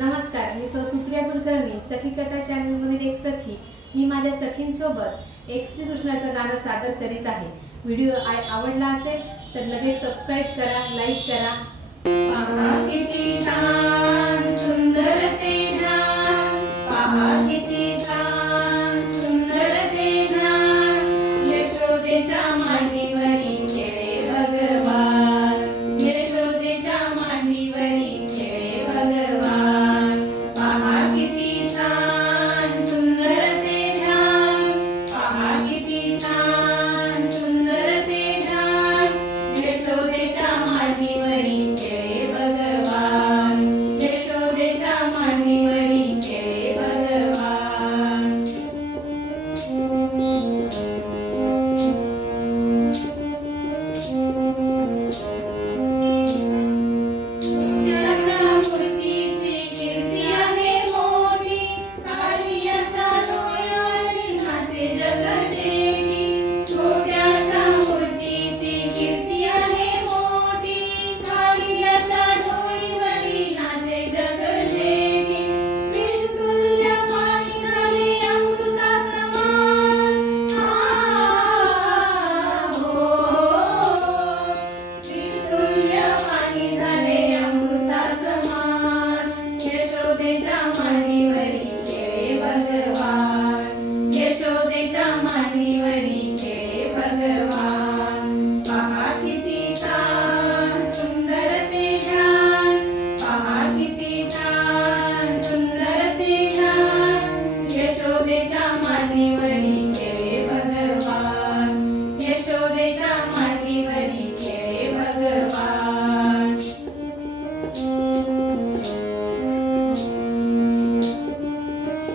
नमस्कार मी सौ सुप्रिया कुलकर्णी सखी कथा चॅनलमधील एक सखी. मी माझ्या सखींसोबत एक श्रीकृष्णाचं गाणं सादर करीत आहे. व्हिडिओ आवडला असेल तर लगेच सबस्क्राईब करा लाईक करा. किती छान सुंदर ते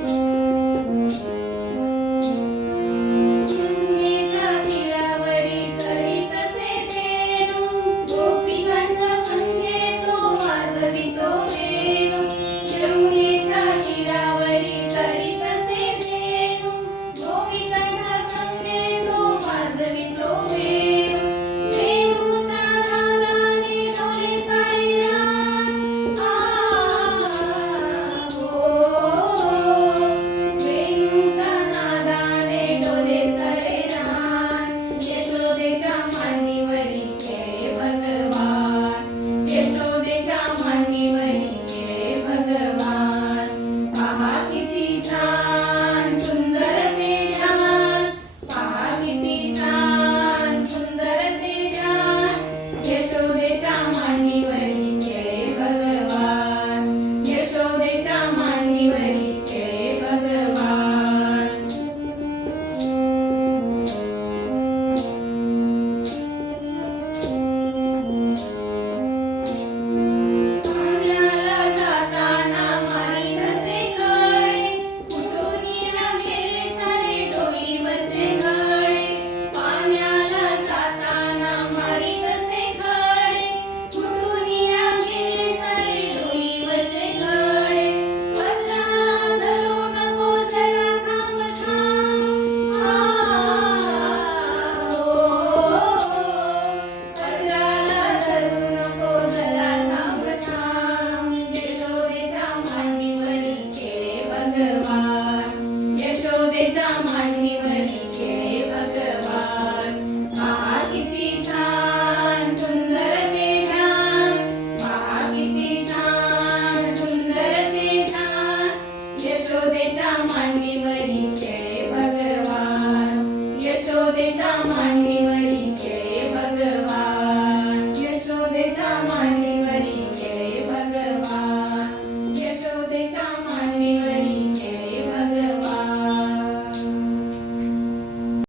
Música